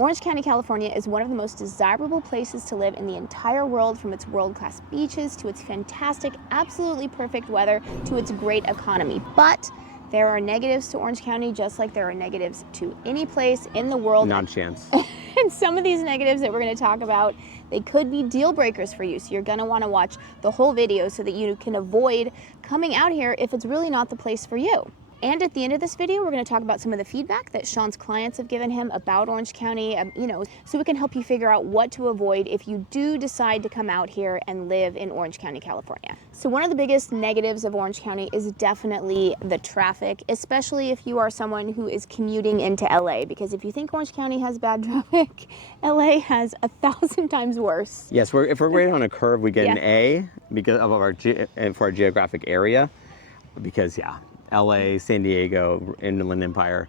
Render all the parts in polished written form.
Orange County, California is one of the most desirable places to live in the entire world, from its world-class beaches to its fantastic, absolutely perfect weather to its great economy. But there are negatives to Orange County, just like there are negatives to any place in the world. Not a chance. And some of these negatives that we're going to talk about, they could be deal breakers for you. So you're going to want to watch the whole video so that you can avoid coming out here if it's really not the place for you. And at the end of this video, we're going to talk about some of the feedback that Sean's clients have given him about Orange County, so we can help you figure out what to avoid if you do decide to come out here and live in Orange County, California. So one of the biggest negatives of Orange County is definitely the traffic, especially if you are someone who is commuting into LA, because if you think Orange County has bad traffic, LA has 1,000 times worse. Yes, if we're rated on a curve, we get an A because of for our geographic area, because LA, San Diego, Inland Empire,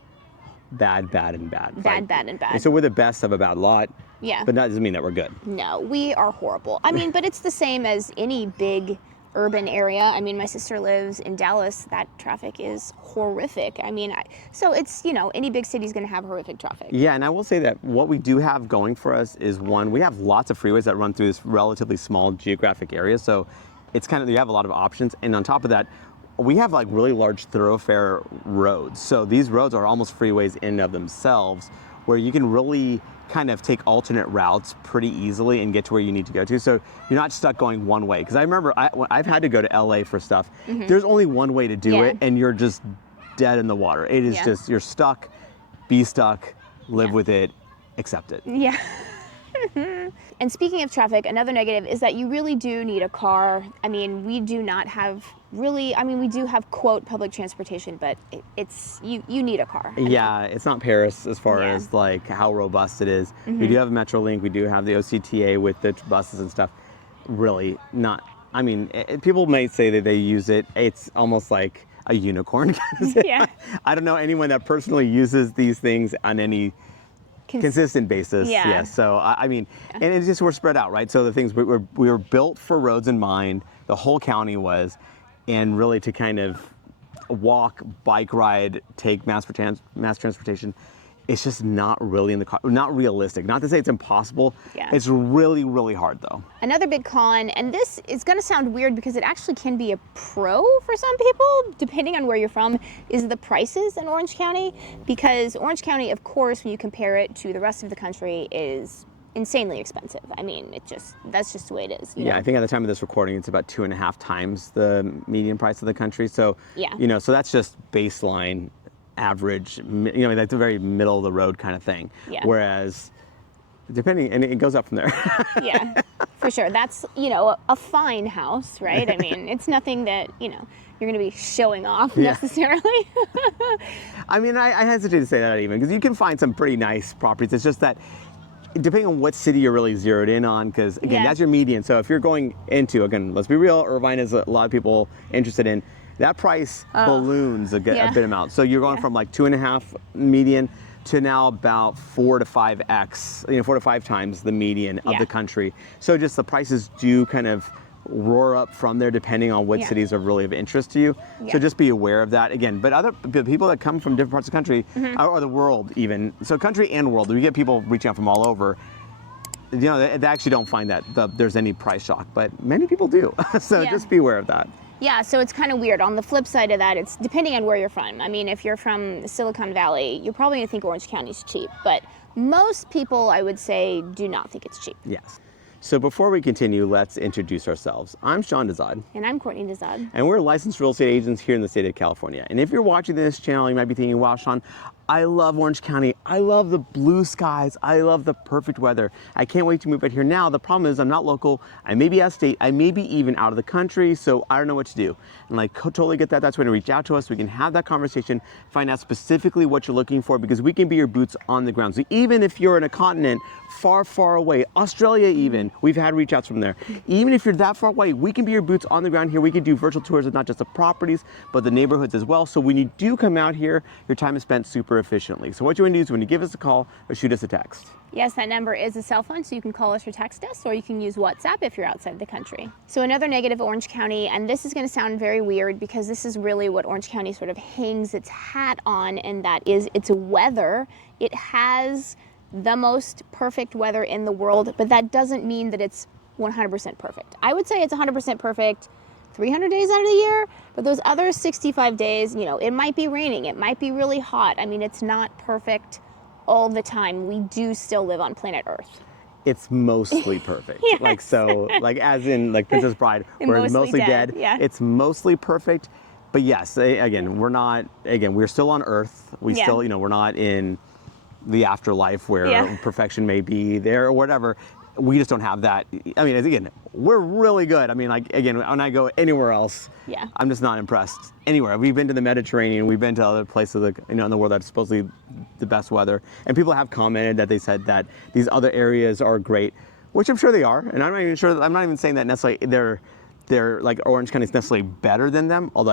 bad, and bad. Bad, bad, and bad. And so we're the best of a bad lot. Yeah. But that doesn't mean that we're good. No, we are horrible. I mean, but it's the same as any big urban area. I mean, my sister lives in Dallas. That traffic is horrific. I mean, so it's, any big city is going to have horrific traffic. Yeah, and I will say that what we do have going for us is, one, we have lots of freeways that run through this relatively small geographic area. So it's you have a lot of options. And on top of that, we have like really large thoroughfare roads. So these roads are almost freeways in and of themselves, where you can really kind of take alternate routes pretty easily and get to where you need to go to. So you're not stuck going one way. Because I remember I've had to go to LA for stuff. Mm-hmm. There's only one way to do it, and you're just dead in the water. It is just, you're stuck, be stuck, live with it, accept it. Yeah. And speaking of traffic, another negative is that you really do need a car. I mean, we do not have we do have, quote, public transportation, but you need a car. It's not Paris as far as like how robust it is. Mm-hmm. We do have a Metrolink, we do have the OCTA with the buses and stuff. Really not, people may say that they use it. It's almost like a unicorn. Yeah. I don't know anyone that personally uses these things on any consistent basis. Yeah. So and it's just, we're spread out, right? So the things we were built for roads in mind. The whole county was, and really to kind of walk, bike ride, take mass transportation. It's just not really not realistic. Not to say it's impossible. Yeah. It's really, really hard though. Another big con, and this is going to sound weird because it actually can be a pro for some people, depending on where you're from, is the prices in Orange County. Because Orange County, of course, when you compare it to the rest of the country, is insanely expensive. I mean, that's just the way it is. Yeah, I think at the time of this recording, it's about 2.5 times the median price of the country. So, so that's just baseline, average, like the very middle of the road kind of thing. Yeah. Whereas, depending, and it goes up from there. Yeah, for sure. That's, a fine house, right? I mean, it's nothing that, you're going to be showing off necessarily. I hesitate to say that even, because you can find some pretty nice properties. It's just that, depending on what city you're really zeroed in on, because again, that's your median. So if you're going into, again, let's be real, Irvine is a lot of people interested in, that price balloons a bit amount. So you're going from like 2.5 median to now about 4 to 5x, 4 to 5 times the median of the country. So just the prices do kind of roar up from there depending on what cities are really of interest to you. So just be aware of that. Again, but the people that come from different parts of the country, or the world even, so country and world, we get people reaching out from all over, they actually don't find that there's any price shock, but many people do. So just be aware of that. Yeah, so it's kind of weird. On the flip side of that, it's depending on where you're from. I mean, if you're from Silicon Valley, you're probably going to think Orange County's cheap, but most people, I would say, do not think it's cheap. Yes. So before we continue, let's introduce ourselves. I'm Sean Dezad. And I'm Courtney Dezad. And we're licensed real estate agents here in the state of California. And if you're watching this channel, you might be thinking, wow, Sean, I love Orange County. I love the blue skies. I love the perfect weather. I can't wait to move out here now. The problem is I'm not local. I may be out of state. I may be even out of the country. So I don't know what to do. And totally get that. That's when to reach out to us. We can have that conversation, find out specifically what you're looking for, because we can be your boots on the ground. So even if you're in a continent far, far away, Australia even, we've had reach outs from there. Even if you're that far away, we can be your boots on the ground here. We can do virtual tours of not just the properties, but the neighborhoods as well. So when you do come out here, your time is spent super efficiently. So what you want to do is when you give us a call or shoot us a text. Yes, that number is a cell phone, so you can call us or text us, or you can use WhatsApp if you're outside the country. So another negative of Orange County, and this is going to sound very weird because this is really what Orange County sort of hangs its hat on, and that is its weather. It has the most perfect weather in the world, but that doesn't mean that it's 100% perfect. I would say it's 100% perfect 300 days out of the year, but those other 65 days, you know, it might be raining, it might be really hot. I mean, it's not perfect all the time. We do still live on planet Earth. It's mostly perfect. Yes. Like, so, like as in like Princess Bride, where it's mostly dead. Yeah. It's mostly perfect. But yes, again, we're still on Earth. We still, you know, we're not in the afterlife where perfection may be there or whatever. We just don't have that. I mean, again, we're really good. I mean, like, again, when I go anywhere else, I'm just not impressed anywhere. We've been to the Mediterranean, we've been to other places, you know, in the world that's supposedly the best weather. And people have commented that they said that these other areas are great, which I'm sure they are. And I'm not even saying that necessarily they're like Orange County is necessarily better than them, although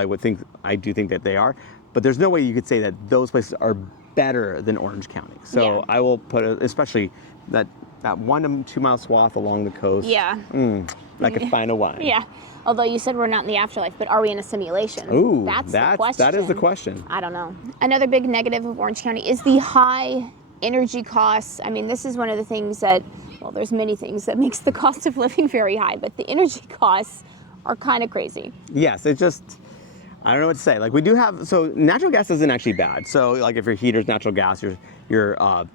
I do think that they are. But there's no way you could say that those places are better than Orange County. So I will put especially that 1 to 2 mile swath along the coast. I could find a one. Although you said we're not in the afterlife, but are we in a simulation? Ooh, that's the question. That is the question. I don't know. Another big negative of Orange County is the high energy costs. I mean, this is one of the things that, well, there's many things that makes the cost of living very high, but the energy costs are kind of crazy. Yes, it just, I don't know what to say. Like, we do have, so natural gas isn't actually bad. So like if your heater's natural gas, your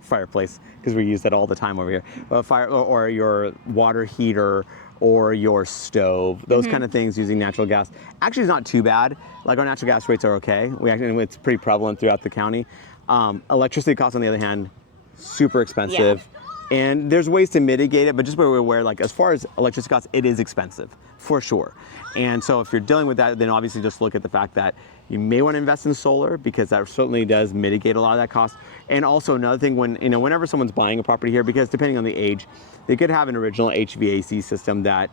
fireplace, because we use that all the time over here, or your water heater or your stove, those kind of things using natural gas actually is not too bad. Like, our natural gas rates are okay. It's pretty prevalent throughout the county. Electricity costs, on the other hand, super expensive. And there's ways to mitigate it, but just where we're aware, like, as far as electricity costs, it is expensive, for sure. And so if you're dealing with that, then obviously just look at the fact that you may want to invest in solar, because that certainly does mitigate a lot of that cost. And also another thing, whenever someone's buying a property here, because depending on the age, they could have an original HVAC system that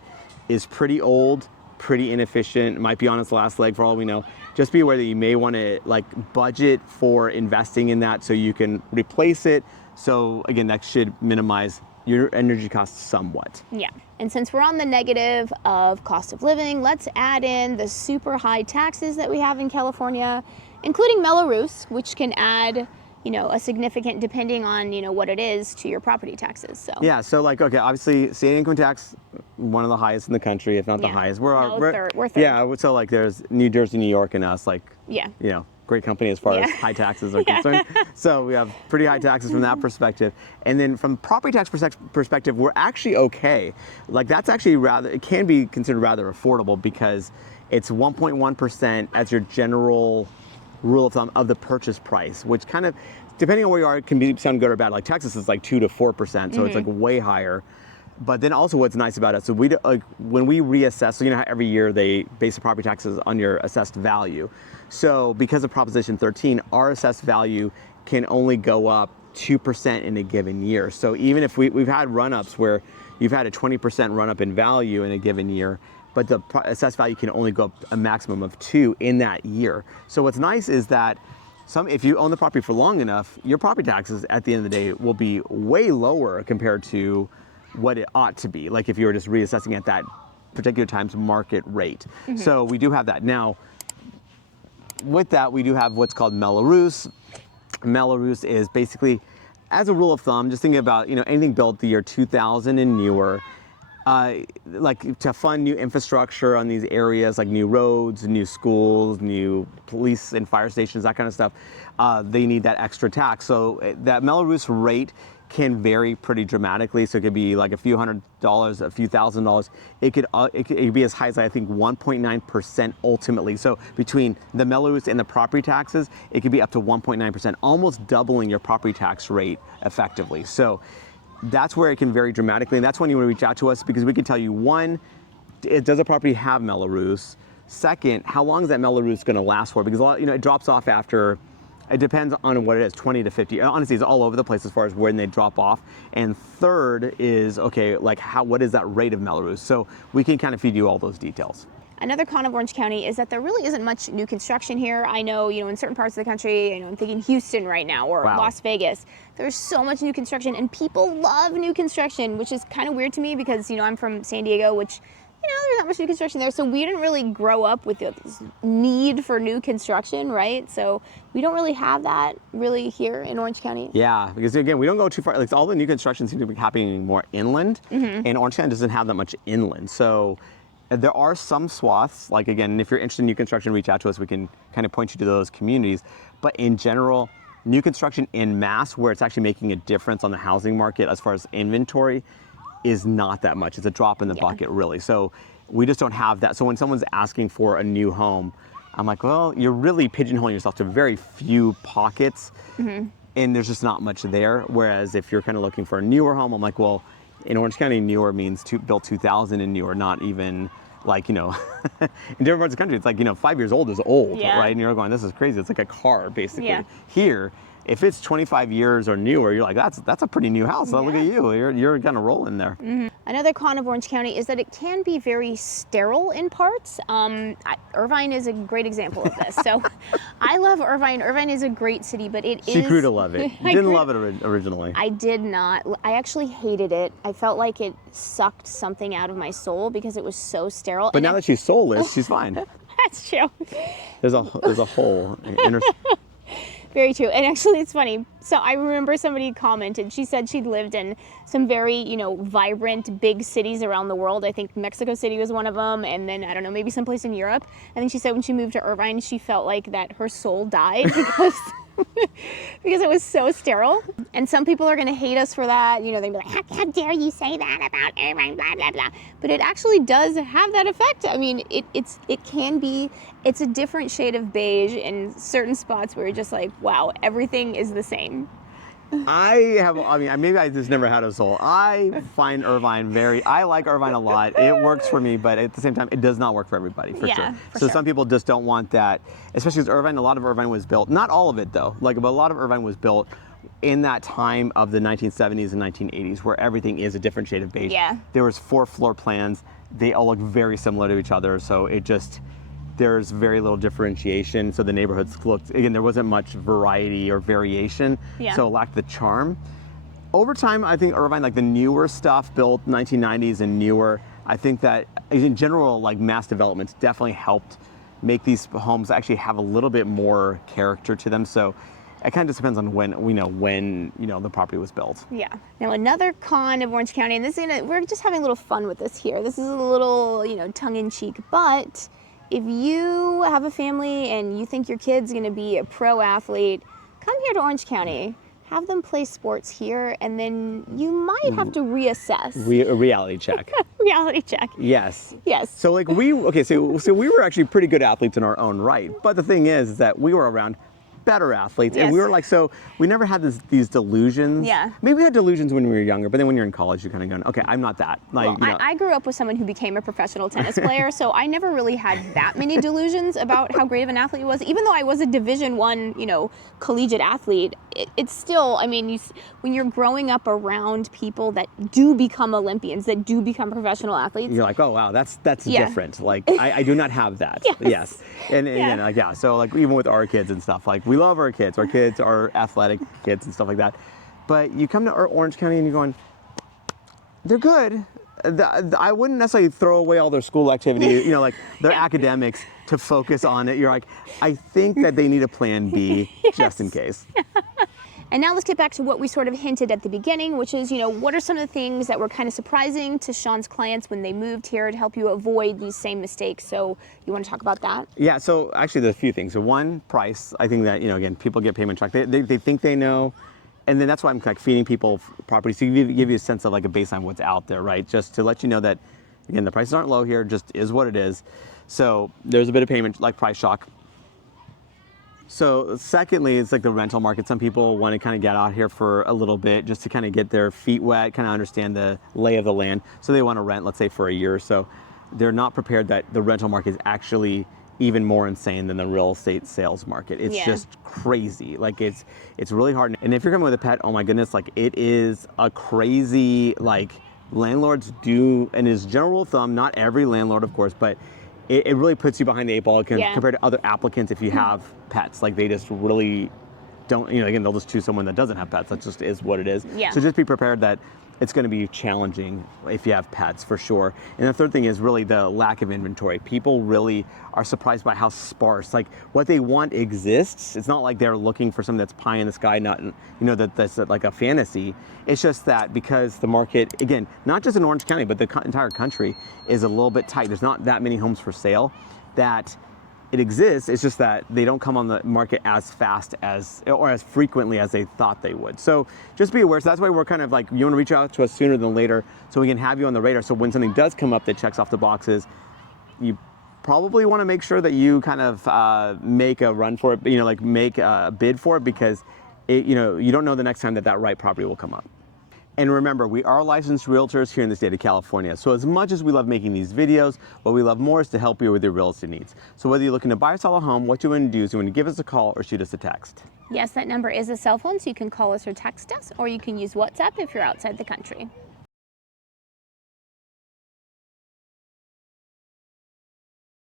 is pretty old, pretty inefficient, might be on its last leg for all we know. Just be aware that you may want to, like, budget for investing in that so you can replace it. So again, that should minimize your energy costs somewhat. Yeah. And since we're on the negative of cost of living, let's add in the super high taxes that we have in California, including Mello-Roos, which can add, you know, a significant, depending on, you know, what it is, to your property taxes. So yeah, so like, okay, obviously state income tax, one of the highest in the country, if not the highest. We're third. Yeah, so like there's New Jersey, New York, and us, like, you know, great company as far as high taxes are concerned. So we have pretty high taxes from that perspective. And then from property tax perspective, we're actually okay. Like, that's actually it can be considered rather affordable, because it's 1.1% as your general rule of thumb of the purchase price, which kind of, depending on where you are, it can sound good or bad. Like, Texas is like 2 to 4%, so it's like way higher. But then also what's nice about it, so when we reassess, so you know how every year they base the property taxes on your assessed value. So because of Proposition 13, our assessed value can only go up 2% in a given year. So even if we've had run-ups where you've had a 20% run-up in value in a given year, but the assessed value can only go up a maximum of 2 in that year. So what's nice is that if you own the property for long enough, your property taxes at the end of the day will be way lower compared to what it ought to be, like if you were just reassessing at that particular time's market rate. So we do have that. Now, with that, we do have what's called Mello-Roos. Mello-Roos is basically, as a rule of thumb, just thinking about, you know, anything built the year 2000 and newer, like to fund new infrastructure on these areas, like new roads, new schools, new police and fire stations, that kind of stuff, they need that extra tax. So that Mello-Roos rate can vary pretty dramatically. So it could be like a few $100s, a few $1,000s. It could be as high as, I think, 1.9% ultimately. So between the Mello-Roos and the property taxes, it could be up to 1.9%, almost doubling your property tax rate effectively. So that's where it can vary dramatically. And that's when you want to reach out to us, because we can tell you, one, does a property have Mello-Roos? Second, how long is that Mello-Roos going to last for? Because, you know, it drops off after, it depends on what it is, 20 to 50. Honestly, it's all over the place as far as when they drop off. And third is, okay, like what is that rate of Mello-Roos? So we can kind of feed you all those details. Another con of Orange County is that there really isn't much new construction here. I know, you know, in certain parts of the country, you know, I'm thinking Houston right now, or Las Vegas, there's so much new construction, and people love new construction, which is kind of weird to me, because, you know, I'm from San Diego, which there's not much new construction there. So we didn't really grow up with this need for new construction, right? So we don't really have that really here in Orange County. Yeah, because again, we don't go too far. Like all the new construction seems to be happening more inland, and Orange County doesn't have that much inland. So there are some swaths, like again, if you're interested in new construction, reach out to us. We can kind of point you to those communities. But in general, new construction in mass, where it's actually making a difference on the housing market as far as inventory, is not that much. It's a drop in the bucket, really. So we just don't have that. So when someone's asking for a new home, I'm like, well, you're really pigeonholing yourself to very few pockets, and there's just not much there. Whereas if you're kind of looking for a newer home, I'm like, well, in Orange County, newer means built 2000 and newer, not even like, in different parts of the country, it's like, 5 years old is old, right? And you're going, this is crazy. It's like a car, basically. Yeah. Here, if it's 25 years or newer, you're like, that's a pretty new house. Look at you. You're gonna roll in there. Another con of Orange County is that it can be very sterile in parts. Irvine is a great example of this. So I love Irvine. Irvine is a great city, but She grew to love it. Didn't love it originally. I did not. I actually hated it. I felt like it sucked something out of my soul because it was so sterile. But now that she's soulless, she's fine. That's true. There's a hole in her. Very true. And actually, it's funny. So I remember somebody commented, she said she'd lived in some very, vibrant, big cities around the world. I think Mexico City was one of them. And then, I don't know, maybe someplace in Europe. And then she said when she moved to Irvine, she felt like that her soul died because because it was so sterile. And some people are going to hate us for that. They'd be like, how dare you say that about Irvine, blah, blah, blah. But it actually does have that effect. I mean, it's a different shade of beige in certain spots where you're just like, wow, everything is the same. Maybe I just never had a soul. I find Irvine I like Irvine a lot. It works for me, but at the same time, it does not work for everybody, for sure. So some people just don't want that, especially because a lot of Irvine was built, not all of it though, but a lot of Irvine was built in that time of the 1970s and 1980s where everything is a different shade of beige. Yeah. There was 4 floor plans. They all look very similar to each other, so there's very little differentiation. So the neighborhoods there wasn't much variety or variation, so it lacked the charm. Over time, I think Irvine, like the newer stuff built 1990s and newer, I think that in general, like mass developments definitely helped make these homes actually have a little bit more character to them. So it kind of just depends on when the property was built. Yeah. Now another con of Orange County, and we're just having a little fun with this here. This is a little, tongue-in-cheek, but if you have a family and you think your kid's going to be a pro athlete, come here to Orange County, have them play sports here, and then you might have to reassess. A reality check. Reality check. Yes. Yes. So we were actually pretty good athletes in our own right. But the thing is that we were around better athletes, and we were like, so we never had these delusions. Yeah. Maybe we had delusions when we were younger, but then when you're in college, you're kind of going, okay, I'm not that. Like, well, I grew up with someone who became a professional tennis player, so I never really had that many delusions about how great of an athlete he was. Even though I was a Division I, collegiate athlete, it's still, when you're growing up around people that do become Olympians, that do become professional athletes, you're like, oh wow, that's different. Like I do not have that. Yes. And so like even with our kids and stuff, like we love our kids are athletic kids and stuff like that. But you come to Orange County and you're going, they're good. I wouldn't necessarily throw away all their school activity, like their academics to focus on it. You're like, I think that they need a plan B just in case. And now let's get back to what we sort of hinted at the beginning, which is, what are some of the things that were kind of surprising to Sean's clients when they moved here to help you avoid these same mistakes? So you want to talk about that? Yeah, so actually there's a few things. So one, price. I think that, again, people get payment tracked. They think they know. And then that's why I'm like feeding people properties to give you a sense of like a baseline of what's out there, right? Just to let you know that, again, the prices aren't low here, just is what it is. So there's a bit of payment, like price shock. So secondly, it's like the rental market. Some people want to kind of get out here for a little bit just to kind of get their feet wet, kind of understand the lay of the land. So they want to rent, let's say, for a year or so. They're not prepared that the rental market is actually even more insane than the real estate sales market. It's just crazy. Like it's really hard. And if you're coming with a pet, oh my goodness, like it is a crazy, like landlords do, and as general rule of thumb, not every landlord, of course, but it really puts you behind the 8 ball compared to other applicants if you have pets. Like they just really don't, again, they'll just choose someone that doesn't have pets. That just is what it is. Yeah. So just be prepared that it's going to be challenging if you have pets, for sure. And the third thing is really the lack of inventory. People really are surprised by how sparse, like what they want exists. It's not like they're looking for something that's pie in the sky, not, that's like a fantasy. It's just that because the market, again, not just in Orange County, but the entire country is a little bit tight. There's not that many homes for sale that it exists. It's just that they don't come on the market as fast as, or as frequently as they thought they would. So just be aware. So that's why we're kind of like, you want to reach out to us sooner than later so we can have you on the radar. So when something does come up that checks off the boxes, you probably want to make sure that you kind of make a run for it, like make a bid for it, because you don't know the next time that right property will come up. And remember, we are licensed realtors here in the state of California. So as much as we love making these videos, what we love more is to help you with your real estate needs. So whether you're looking to buy or sell a home, what you want to do is you want to give us a call or shoot us a text. Yes, that number is a cell phone, so you can call us or text us, or you can use WhatsApp if you're outside the country.